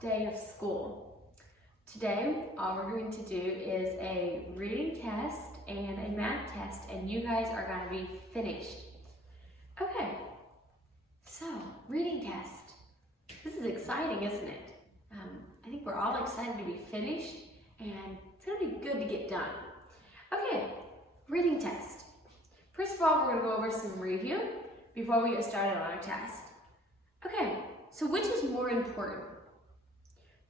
day of school. Today, all we're going to do is a reading test and a math test, and you guys are going to be finished. Okay, so reading test. This is exciting, isn't it? I think we're all excited to be finished, and it's going to be good to get done. Okay, reading test. First of all, we're going to go over some review before we get started on our test. Okay, so which is more important?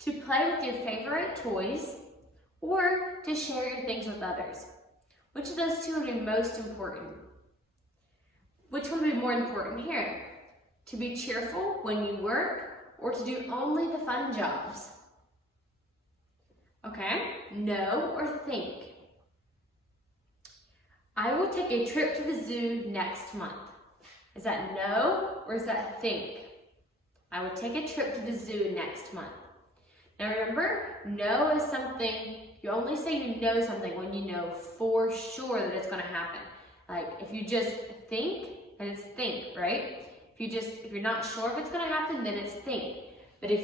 To play with your favorite toys or to share your things with others? Which of those two would be most important? Which one would be more important here? To be cheerful when you work or to do only the fun jobs? Okay, know or think. I will take a trip to the zoo next month. Is that know or is that think? I would take a trip to the zoo next month. Now remember, know is something, you only say you know something when you know for sure that it's going to happen. Like if you just think, then it's think, right? If you're not sure if it's going to happen, then it's think. But if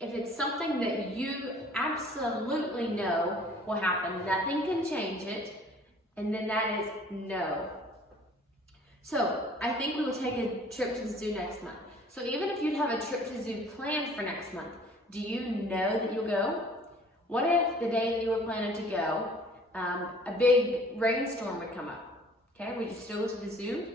it's something that you absolutely know will happen, nothing can change it, and then that is no. So I think we will take a trip to the zoo next month. So even if you'd have a trip to the zoo planned for next month, do you know that you'll go? What if the day that you were planning to go, a big rainstorm would come up? Okay, would you still go to the zoo?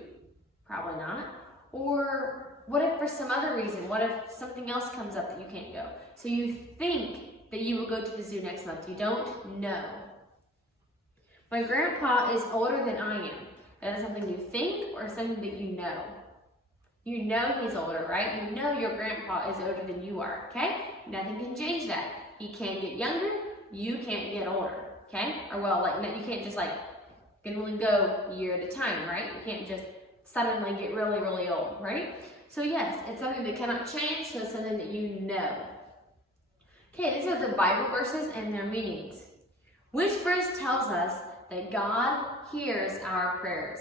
Probably not. Or what if for some other reason? What if something else comes up that you can't go? So you think that you will go to the zoo next month. You don't know. My grandpa is older than I am. That is something you think or something that you know. You know he's older, right? You know your grandpa is older than you are, okay? Nothing can change that. He can't get younger, you can't get older, okay? Or well, you can't just can only go a year at a time, right? You can't just suddenly get really, really old, right? So yes, it's something that cannot change, so it's something that you know. Okay, these are the Bible verses and their meanings. Which verse tells us that God hears our prayers?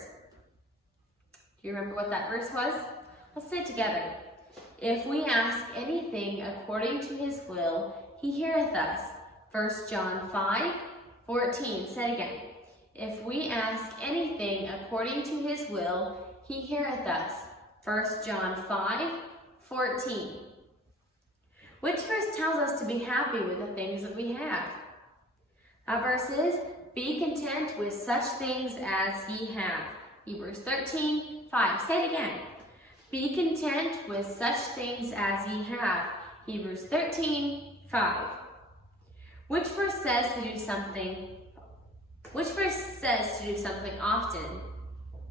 Do you remember what that verse was? Let's say it together. If we ask anything according to his will, he heareth us. 1 John 5:14. Say it again. If we ask anything according to his will, he heareth us. 1 John 5:14. Which verse tells us to be happy with the things that we have? That verse is, be content with such things as ye have. Hebrews 13:5. Say it again. Be content with such things as ye have. Hebrews 13:5. Which verse says to do something? Which verse says to do something often?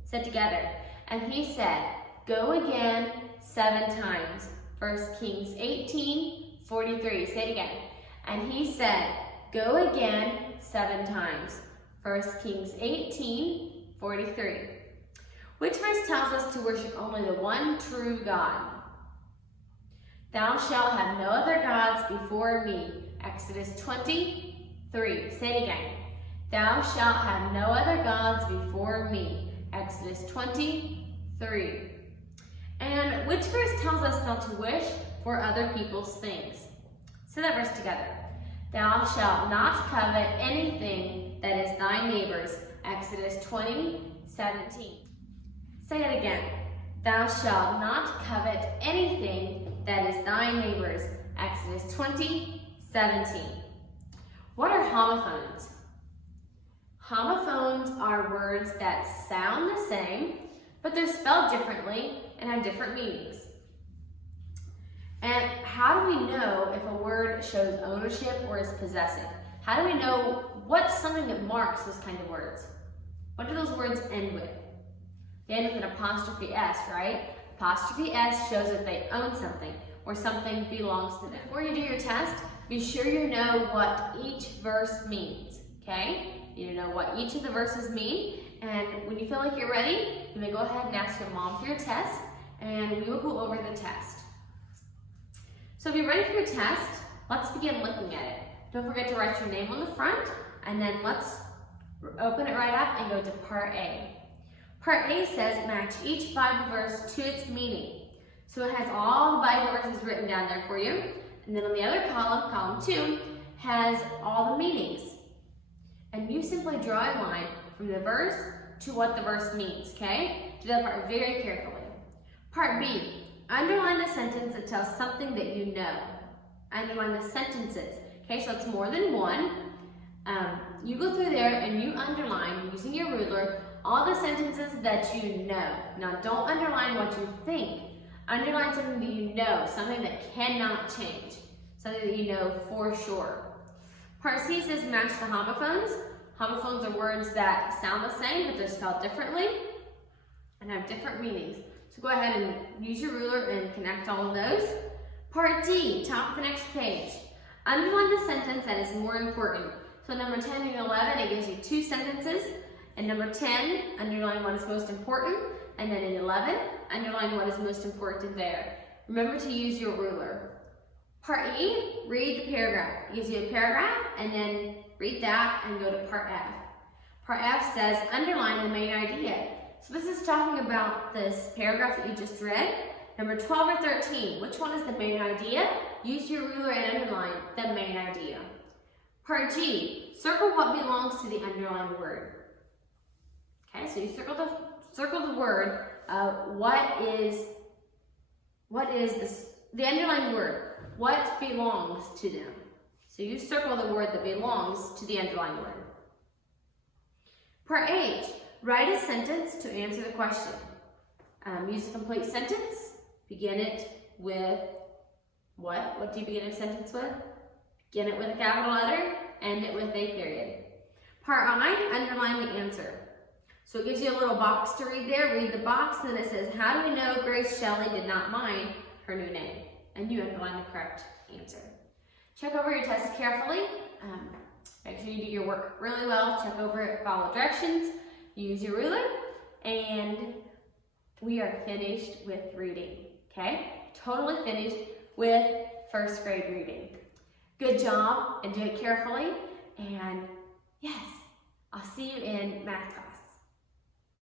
Said together. And he said, go again 7 times. 1 Kings 18:43. Say it again. And he said, go again 7 times. 1 Kings 18:43. Which verse tells us to worship only the one true God? Thou shalt have no other gods before me. Exodus 20:3. Say it again. Thou shalt have no other gods before me. Exodus 20:3. And which verse tells us not to wish for other people's things? Say that verse together. Thou shalt not covet anything that is thy neighbor's. Exodus 20:17. Say it again. Thou shalt not covet anything that is thy neighbor's. Exodus 20:17. What are homophones? Homophones are words that sound the same, but they're spelled differently and have different meanings. And how do we know if a word shows ownership or is possessive? How do we know what's something that marks those kind of words? What do those words end with? They end with an apostrophe S, right? Apostrophe S shows that they own something or something belongs to them. Before you do your test, be sure you know what each verse means, okay? You know what each of the verses mean, and when you feel like you're ready, you may go ahead and ask your mom for your test, and we will go over the test. So if you're ready for your test, let's begin looking at it. Don't forget to write your name on the front, and then let's open it right up and go to Part A. Part A says match each Bible verse to its meaning. So it has all the Bible verses written down there for you. And then on the other column, column 2, has all the meanings. And you simply draw a line from the verse to what the verse means, okay? Do that part very carefully. Part B, underline the sentence that tells something that you know. Underline the sentences, okay? So it's more than one. You go through there and you underline, using your ruler, all the sentences that you know. Now don't underline what you think. Underline something that you know, something that cannot change, something that you know for sure. Part C says match the homophones. Homophones are words that sound the same, but they're spelled differently and have different meanings. So go ahead and use your ruler and connect all of those. Part D, top of the next page. Underline the sentence that is more important. So number 10 and 11, it gives you 2 sentences. And number 10, underline what is most important. And then in 11, underline what is most important there. Remember to use your ruler. Part E, read the paragraph. It gives you a paragraph, and then read that and go to part F. Part F says underline the main idea. So this is talking about this paragraph that you just read. Number 12 or 13, which one is the main idea? Use your ruler and underline the main idea. Part G, circle what belongs to the underlined word. Okay, so you circle the word. What is the underlined word? What belongs to them? So you circle the word that belongs to the underlined word. Part H, write a sentence to answer the question. Use a complete sentence. Begin it with what? What do you begin a sentence with? Begin it with a capital letter, end it with a period. Part I, underline the answer. So it gives you a little box to read there. Read the box, and then it says, how do we know Grace Shelley did not mind her new name? And you underline the correct answer. Check over your test carefully. Make sure you do your work really well. Check over it, follow directions, use your ruler, and we are finished with reading, okay? Totally finished with first grade reading. Good job, and do it carefully, and yes, I'll see you in math class.